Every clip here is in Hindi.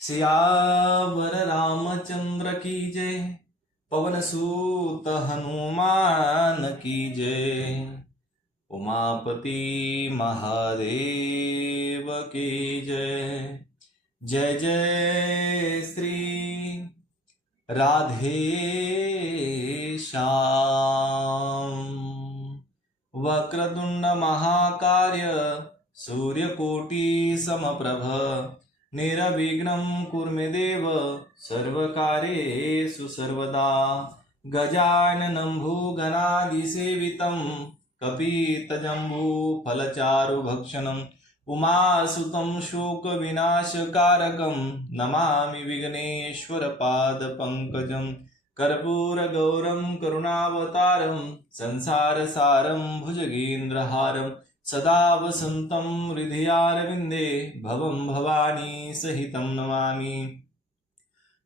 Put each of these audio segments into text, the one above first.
सियावर रामचंद्र की जय। पवन सूत हनुमान की जय। उमापति महादेव की जय। जय जय श्री राधे श्याम। वक्रतुंड महाकार्य सूर्यकोटि समप्रभ निर्विघ्नं कुरु मे देव सर्वकार्येषु सर्वदा। गजाननं भूगणादिसेवितं कपितजम्बूफलचारुभक्षणम् उमासुतं शोकविनाशकारकं नमामि विघ्नेश्वरपादपङ्कजं। कर्पूरगौरं करुणावतारं संसारसारं भुजगेन्द्रहारं सदा वसन्तं हृदयारविन्दे भवं भवानी सहितं नमामि।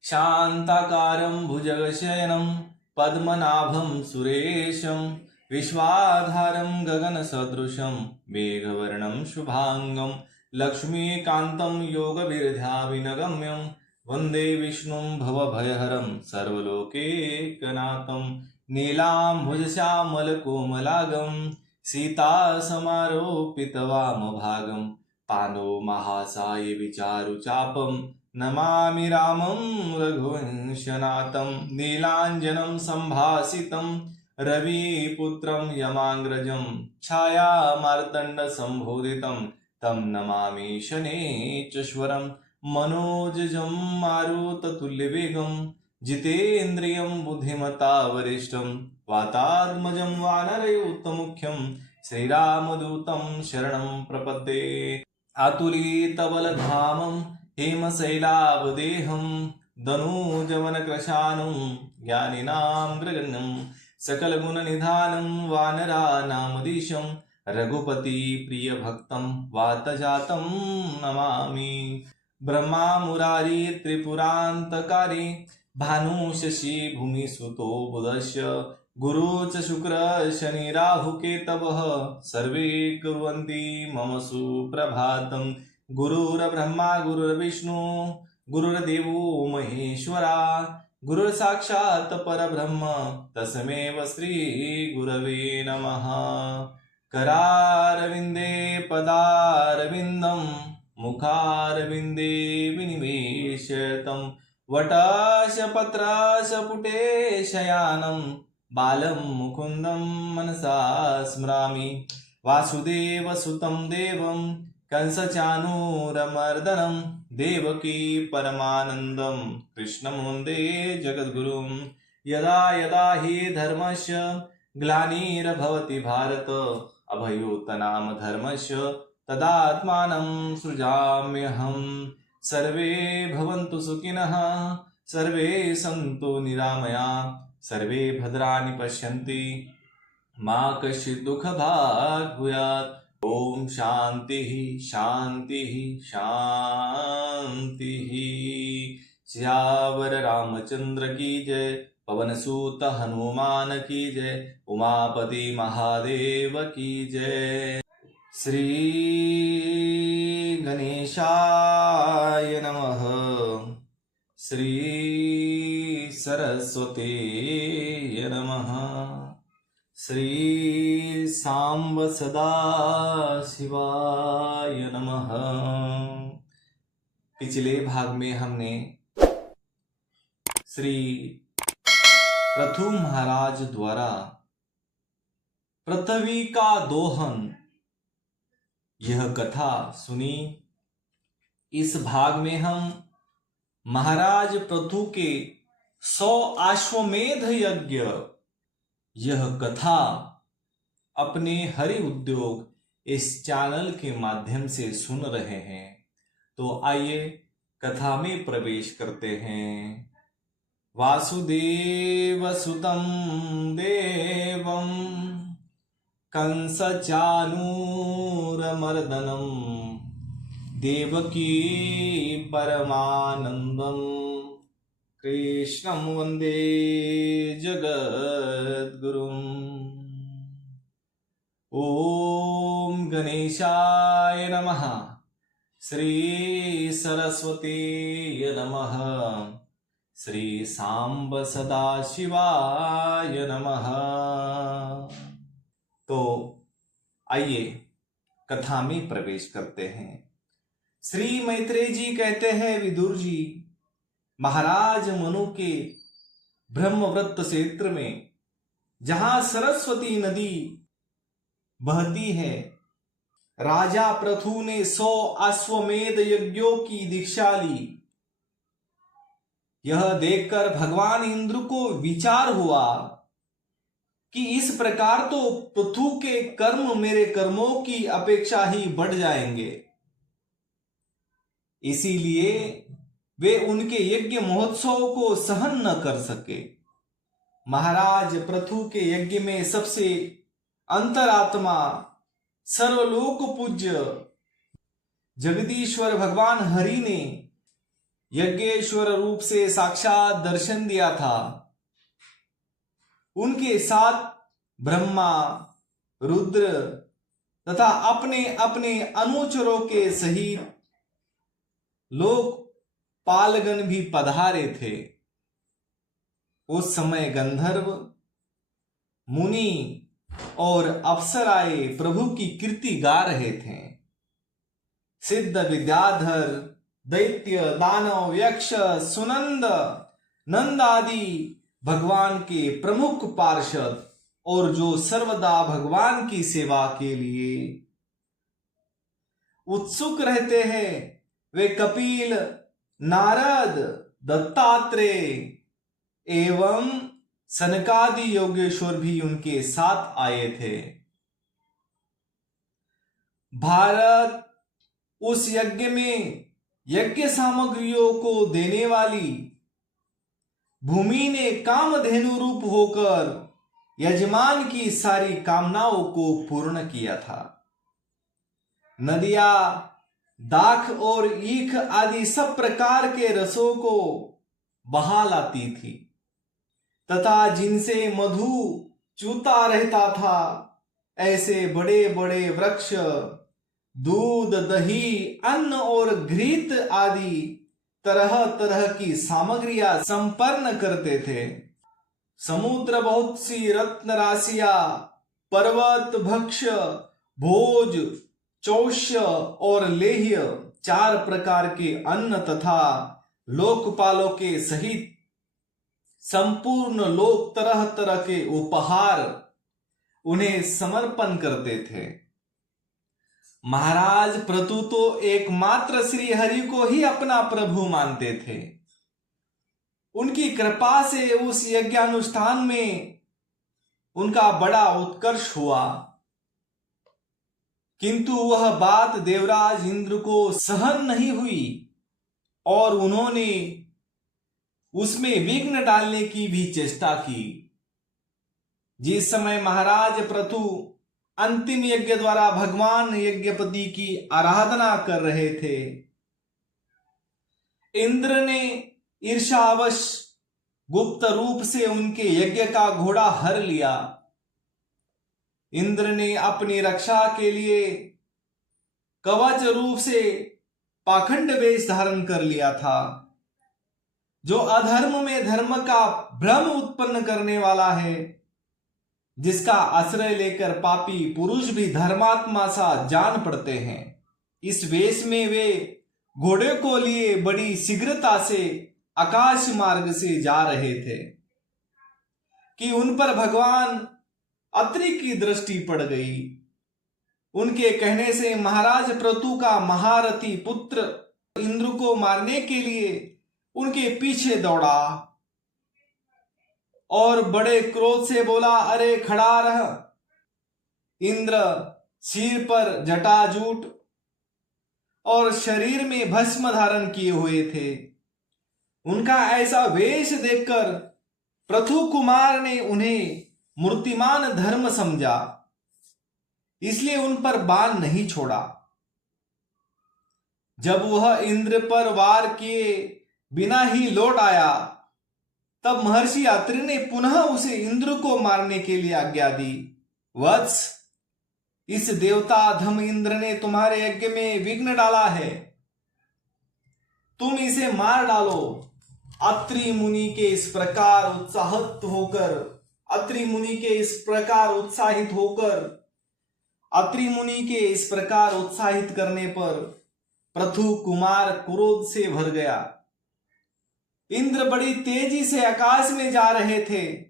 शान्ताकारं भुजगशयनं पद्मनाभं सुरेशं विश्वाधारं गगनसदृशं मेघवर्णं शुभांगं लक्ष्मीकान्तं योगविरध्याभिनगम्यं वन्दे विष्णुं भवभयहरं सर्वलोकैकनाथं। नीलाम्भुजश्यामलकोमलागं सीतासमारोपितवामभागं पानो महासाय विचारुचापं नमामि रामं रघुवंशनाथं। नीलाञ्जनं सम्भासितं रविपुत्रं यमाग्रजं छायामार्तण्डसम्भोदितं तं नमामि शनैश्चरं। मनोजं मारुततुल्यवेगं जितेन्द्रियं बुद्धिमता वरिष्ठं वातात्मजं वानरयूथमुख्यं श्रीरामदूतं शरणं प्रपद्ये। अतुलितबलधामं हेमशैलावदेहं दनूजवनकृशानं ज्ञानिनां ग्रगण्यं सकलगुणनिधानं वानराणामधीशं रघुपतिप्रियभक्तं वातजातं नमामि। ब्रह्मा मुरारी त्रिपुरान्तकारी भानुशशि भूमिसुतो बुधस्य गुरु च शुक्र शनि राहुकेतवः सर्वे कुर्वन्ति मम सुप्रभातं। गुरुर्ब्रह्मा गुरुर्विष्णु गुरुर्देवो महेश्वरा गुरुर्साक्षात् परब्रह्म तस्मै श्री गुरवे नमः। करारविन्दे पदारविन्दं मुखारविन्दे विनिवेशितं वटशपत्रशपुटे शयानं बालं मुकुन्दं मनसा स्मरामि। वासुदेवसुतं देवं कंसचाणूरमर्दनं देवकी परमानन्दं कृष्णं वन्दे जगद्गुरुं। यदा यदा हि धर्मस्य ग्लानिर्भवति भारत अभ्युत्थानं धर्मस्य तदात्मानं सृजाम्यहं। सर्वे भवन्तु सुखिनः सर्वे सन्तु निरामया सर्वे भद्राणि पश्यन्ति मा कश्चित् दुःखभाग् भूयात्। ओम शांति शांति शांति। सियावर रामचंद्र की जय। पवन सूत हनुमान की जय। उमापति महादेव की जय। श्री गणेशाय नमः। श्री सरस्वती नमः। श्री सांब सदा शिवाय नमः। पिछले भाग में हमने श्री पृथु महाराज द्वारा पृथ्वी का दोहन यह कथा सुनी। इस भाग में हम महाराज पृथु के 100 अश्वमेध यज्ञ यह कथा अपने हरि उद्योग इस चैनल के माध्यम से सुन रहे हैं। तो आइए कथा में प्रवेश करते हैं। वासुदेव सुतं देवं कंसचाणूरमर्दनं देवकी परमानन्दं कृष्णं वन्दे जगद्गुरुम्। ओम गणेशाय नमः। श्री सरस्वती नमः। श्री सांब सदाशिवाय नमः। तो आइए कथा में प्रवेश करते हैं। श्री मैत्रेय जी कहते हैं, विदुर जी, महाराज मनु के ब्रह्मव्रत क्षेत्र में जहां सरस्वती नदी बहती है, राजा पृथु ने 100 अश्वमेध यज्ञों की दीक्षा ली। यह देखकर भगवान इंद्र को विचार हुआ कि इस प्रकार तो पृथु के कर्म मेरे कर्मों की अपेक्षा ही बढ़ जाएंगे। इसीलिए वे उनके यज्ञ महोत्सव को सहन न कर सके। महाराज पृथु के यज्ञ में सबसे अंतरात्मा सर्वलोक पूज्य जगदीश्वर भगवान हरि ने यज्ञेश्वर रूप से साक्षात दर्शन दिया था। उनके साथ ब्रह्मा, रुद्र तथा अपने अपने अनुचरों के सहित लोक पालगण भी पधारे थे। उस समय गंधर्व, मुनि और अप्सराएं प्रभु की कीर्ति गा रहे थे। सिद्ध, विद्याधर, दैत्य, दानव, यक्ष, सुनंद, नंद आदि भगवान के प्रमुख पार्षद और जो सर्वदा भगवान की सेवा के लिए उत्सुक रहते हैं, वे कपिल, नारद, दत्तात्रेय एवं सनकादि योगेश्वर भी उनके साथ आए थे। भारत उस यज्ञ में यज्ञ सामग्रियों को देने वाली भूमि ने कामधेनु रूप होकर यजमान की सारी कामनाओं को पूर्ण किया था। नदियां दाख और ईख आदि सब प्रकार के रसों को बहा लाती थी तथा जिनसे मधु चूता रहता था, ऐसे बड़े बड़े वृक्ष दूध, दही, अन्न और घृत आदि तरह तरह की सामग्रियां संपन्न करते थे। समुद्र बहुत सी रत्न राशियां, पर्वत, भक्ष, भोज, चौष्य और लेह्य 4 प्रकार के अन्न तथा लोकपालों के सहित संपूर्ण लोक तरह तरह के उपहार उन्हें समर्पण करते थे। महाराज पृथु तो एकमात्र श्री हरि को ही अपना प्रभु मानते थे। उनकी कृपा से उस यज्ञानुष्ठान में उनका बड़ा उत्कर्ष हुआ, किंतु वह बात देवराज इंद्र को सहन नहीं हुई और उन्होंने उसमें विघ्न डालने की भी चेष्टा की। जिस समय महाराज पृथु अंतिम यज्ञ द्वारा भगवान यज्ञपति की आराधना कर रहे थे, इंद्र ने ईर्ष्यावश गुप्त रूप से उनके यज्ञ का घोड़ा हर लिया। इंद्र ने अपनी रक्षा के लिए कवच रूप से पाखंड वेश धारण कर लिया था, जो अधर्म में धर्म का भ्रम उत्पन्न करने वाला है, जिसका आश्रय लेकर पापी पुरुष भी धर्मात्मा सा जान पड़ते हैं। इस वेश में वे घोड़े को लिए बड़ी शीघ्रता से आकाश मार्ग से जा रहे थे कि उन पर भगवान अत्रि की दृष्टि पड़ गई। उनके कहने से महाराज पृथु का महारथी पुत्र इंद्र को मारने के लिए उनके पीछे दौड़ा और बड़े क्रोध से बोला, अरे खड़ा रह। इंद्र सिर पर जटाजूट और शरीर में भस्म धारण किए हुए थे। उनका ऐसा वेश देखकर पृथु कुमार ने उन्हें मूर्तिमान धर्म समझा, इसलिए उन पर बाण नहीं छोड़ा। जब वह इंद्र पर वार किए बिना ही लौट आया, तब महर्षि अत्रि ने पुनः उसे इंद्र को मारने के लिए आज्ञा दी। वत्स, इस देवता धम इंद्र ने तुम्हारे यज्ञ में विघ्न डाला है। तुम इसे मार डालो। अत्रि मुनि के इस प्रकार उत्साहित करने पर पृथु कुमार क्रोध से भर गया। इंद्र बड़ी तेजी से आकाश में जा रहे थे।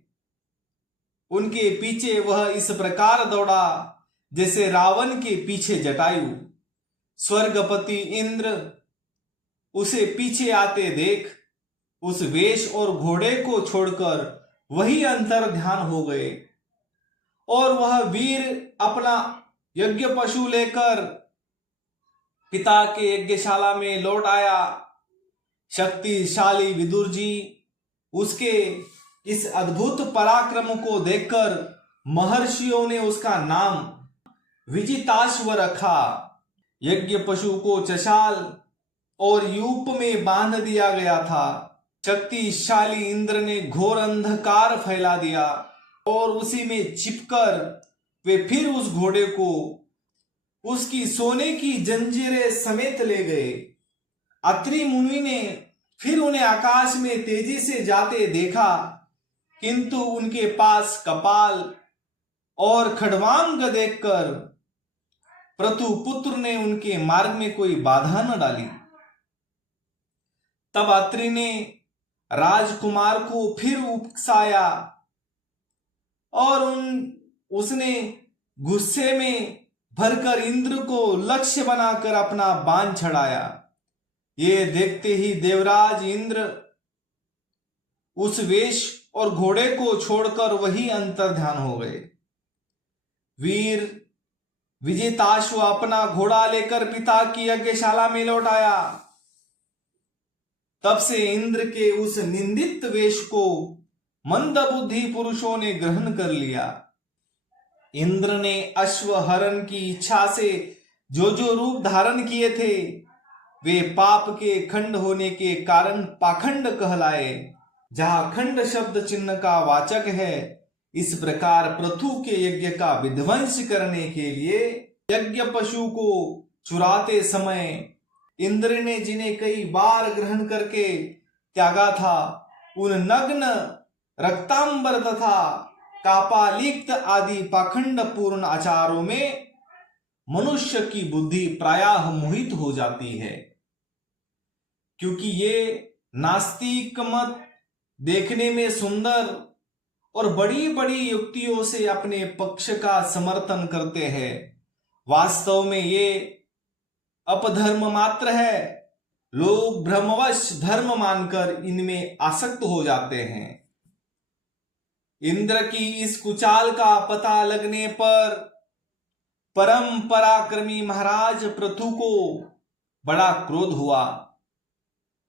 उनके पीछे वह इस प्रकार दौड़ा जैसे रावण के पीछे जटायु। स्वर्गपति इंद्र उसे पीछे आते देख उस वेश और घोड़े को छोड़कर वही अंतर ध्यान हो गए और वह वीर अपना यज्ञ पशु लेकर पिता के यज्ञशाला में लौट आया। शक्तिशाली विदुर जी उसके इस अद्भुत पराक्रम को देखकर महर्षियों ने उसका नाम विजिताश्व रखा। यज्ञ पशु को चशाल और यूप में बांध दिया गया था। शक्तिशाली इंद्र ने घोर अंधकार फैला दिया और उसी में छिपकर वे फिर उस घोड़े को उसकी सोने की जंजीरें समेत ले गए। अत्रि मुनि ने फिर उन्हें आकाश में तेजी से जाते देखा, किंतु उनके पास कपाल और खड्वांग देखकर पृथु पुत्र ने उनके मार्ग में कोई बाधा न डाली। तब अत्रि ने राजकुमार को फिर उकसाया और उसने गुस्से में भरकर इंद्र को लक्ष्य बनाकर अपना बाण चढ़ाया। ये देखते ही देवराज इंद्र उस वेश और घोड़े को छोड़कर वही अंतर्ध्यान हो गए। वीर विजिताश्व अपना घोड़ा लेकर पिता की यज्ञशाला में लौट आया। तब से इंद्र के उस निंदित वेश को मंदबुद्धि पुरुषों ने ग्रहण कर लिया। इंद्र ने अश्वहरण की इच्छा से जो जो रूप धारण किए थे वे पाप के खंड होने के कारण पाखंड कहलाए, जहां खंड शब्द चिन्ह का वाचक है। इस प्रकार पृथु के यज्ञ का विध्वंस करने के लिए यज्ञ पशु को चुराते समय इंद्र ने जिन्हें कई बार ग्रहण करके त्यागा था, उन नग्न रक्तांबर तथा कापालिक्त आदि पाखंड पूर्ण आचारों में मनुष्य की बुद्धि प्रायः मोहित हो जाती है, क्योंकि ये नास्तिक मत देखने में सुंदर और बड़ी बड़ी युक्तियों से अपने पक्ष का समर्थन करते हैं। वास्तव में ये अपधर्म मात्र है। लोग भ्रमवश धर्म मानकर इनमें आसक्त हो जाते हैं। इंद्र की इस कुचाल का पता लगने पर परम पराक्रमी महाराज पृथु को बड़ा क्रोध हुआ।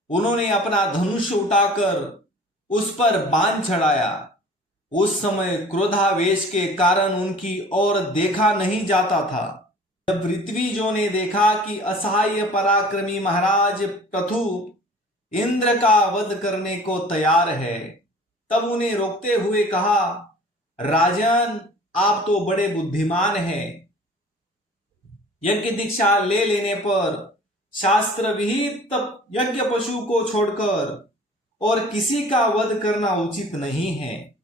उन्होंने अपना धनुष उठाकर उस पर बाण चढ़ाया। उस समय क्रोधावेश के कारण उनकी ओर देखा नहीं जाता था। जब पृथ्वीजों ने देखा कि असहाय पराक्रमी महाराज पृथु इंद्र का वध करने को तैयार है, तब उन्हें रोकते हुए कहा, राजन, आप तो बड़े बुद्धिमान हैं। यज्ञ दीक्षा ले लेने पर शास्त्र विहित यज्ञ पशु को छोड़कर और किसी का वध करना उचित नहीं है।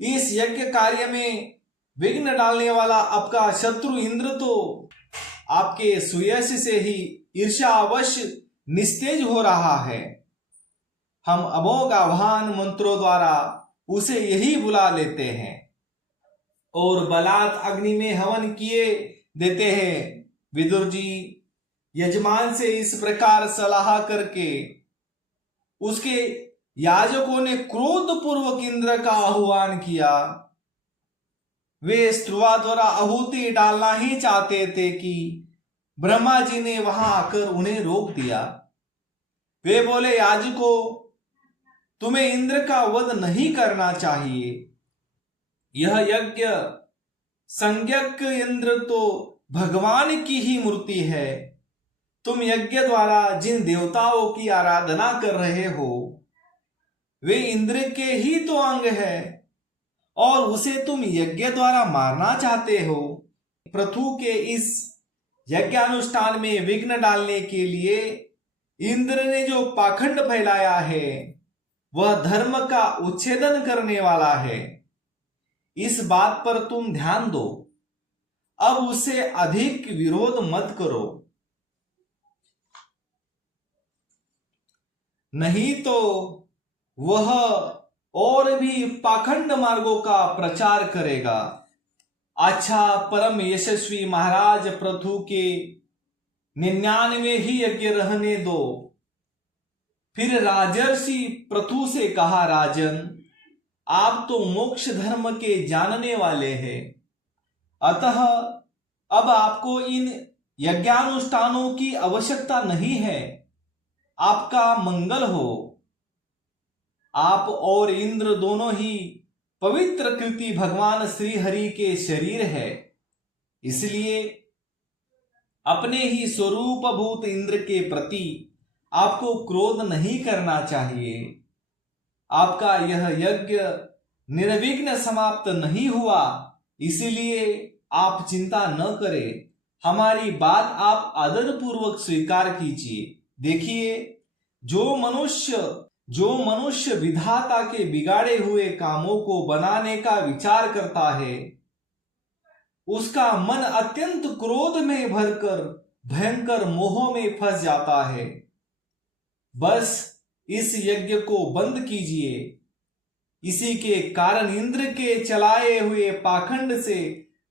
इस यज्ञ कार्य में विघ्न डालने वाला आपका शत्रु इंद्र तो आपके सुयश से ही ईर्ष्यावश निस्तेज हो रहा है। हम अमोघ आह्वान मंत्रों द्वारा उसे यही बुला लेते हैं और बलात् अग्नि में हवन किए देते हैं। विदुर जी यजमान से इस प्रकार सलाह करके उसके याजकों ने क्रोध पूर्वक इंद्र का आह्वान किया। वे स्त्रुवा द्वारा आहुति डालना ही चाहते थे कि ब्रह्मा जी ने वहां आकर उन्हें रोक दिया। वे बोले, याजकों, तुम्हें इंद्र का वध नहीं करना चाहिए। यह यज्ञ संज्ञक इंद्र तो भगवान की ही मूर्ति है। तुम यज्ञ द्वारा जिन देवताओं की आराधना कर रहे हो वे इंद्र के ही तो अंग है और उसे तुम यज्ञ द्वारा मारना चाहते हो। पृथु के इस यज्ञानुष्ठान में विघ्न डालने के लिए इंद्र ने जो पाखंड फैलाया है वह धर्म का उच्छेदन करने वाला है। इस बात पर तुम ध्यान दो। अब उससे अधिक विरोध मत करो, नहीं तो वह और भी पाखंड मार्गों का प्रचार करेगा। अच्छा, परम यशस्वी महाराज पृथु के 99 ही यज्ञ रहने दो। फिर राजर्षि पृथु से कहा, राजन, आप तो मोक्ष धर्म के जानने वाले हैं, अतः अब आपको इन यज्ञानुष्ठानों की आवश्यकता नहीं है। आपका मंगल हो। आप और इंद्र दोनों ही पवित्र कृति भगवान श्री हरि के शरीर है, इसलिए अपने ही स्वरूप भूत इंद्र के प्रति आपको क्रोध नहीं करना चाहिए। आपका यह यज्ञ निर्विघ्न समाप्त नहीं हुआ, इसलिए आप चिंता न करें। हमारी बात आप आदर पूर्वक स्वीकार कीजिए। देखिए, जो मनुष्य विधाता के बिगाड़े हुए कामों को बनाने का विचार करता है, उसका मन अत्यंत क्रोध में भरकर भयंकर मोह में फंस जाता है। बस इस यज्ञ को बंद कीजिए। इसी के कारण इंद्र के चलाए हुए पाखंड से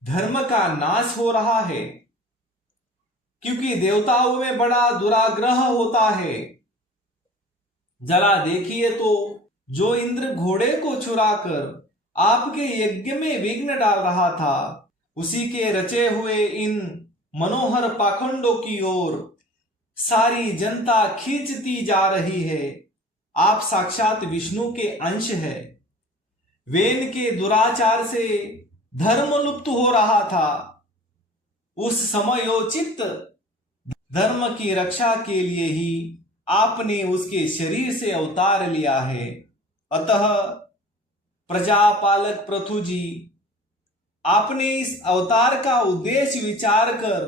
धर्म का नाश हो रहा है, क्योंकि देवताओं में बड़ा दुराग्रह होता है। जरा देखिए तो, जो इंद्र घोड़े को चुराकर आपके यज्ञ में विघ्न डाल रहा था, उसी के रचे हुए इन मनोहर पाखंडों की ओर सारी जनता खींचती जा रही है। आप साक्षात विष्णु के अंश है। वेन के दुराचार से धर्म लुप्त हो रहा था। उस समयोचित धर्म की रक्षा के लिए ही आपने उसके शरीर से अवतार लिया है। अतः प्रजापालक पृथु जी, आपने इस अवतार का उद्देश्य विचार कर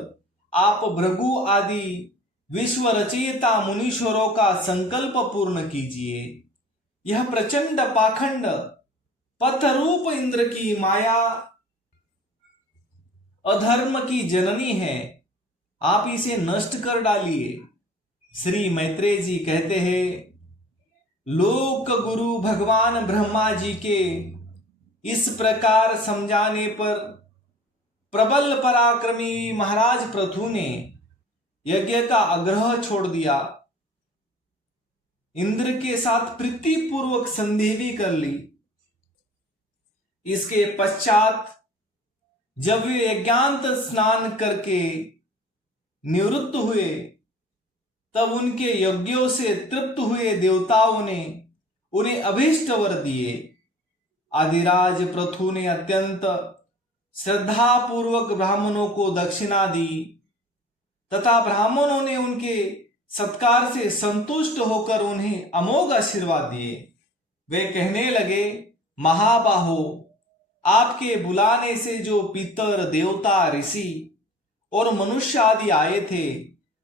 आप भृगु आदि विश्व रचयिता मुनीश्वरों का संकल्प पूर्ण कीजिए। यह प्रचंड पाखंड पथरूप इंद्र की माया अधर्म की जननी है, आप इसे नष्ट कर डालिए। श्री मैत्रेय जी कहते हैं, लोक गुरु भगवान ब्रह्मा जी के इस प्रकार समझाने पर प्रबल पराक्रमी महाराज पृथु ने यज्ञ का आग्रह छोड़ दिया। इंद्र के साथ प्रीति पूर्वक संधि भी कर ली। इसके पश्चात जब वे यज्ञांत स्नान करके निवृत्त हुए, तब उनके यज्ञों से तृप्त हुए देवताओं ने उन्हें अभीष्ट वर दिए। आदिराज पृथु ने अत्यंत श्रद्धा पूर्वक ब्राह्मणों को दक्षिणा दी तथा ब्राह्मणों ने उनके सत्कार से संतुष्ट होकर उन्हें अमोघ आशीर्वाद दिए। वे कहने लगे, महाबाहो, आपके बुलाने से जो पितर देवता ऋषि और मनुष्य आदि आए थे,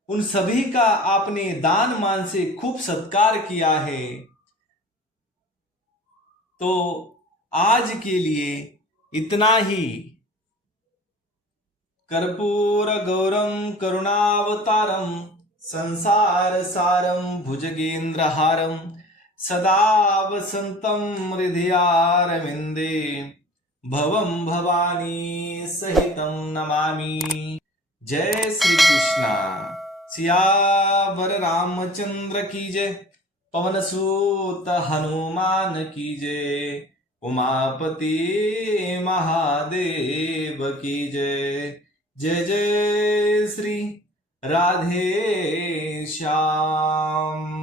उन सभी का आपने दान मान से खूब सत्कार किया है। तो आज के लिए इतना ही। कर्पूर गौरम करुणावतारम संसार सारम भुजगेन्द्रहारम सदा वसंतम हृदयारविंदे भवम भवानी सहितम नमामि। जय श्री कृष्णा। सियावर रामचंद्र की जय। पवन सूत हनुमान की जय। उमापति महादेव की जय। जय जय श्री राधे श्याम।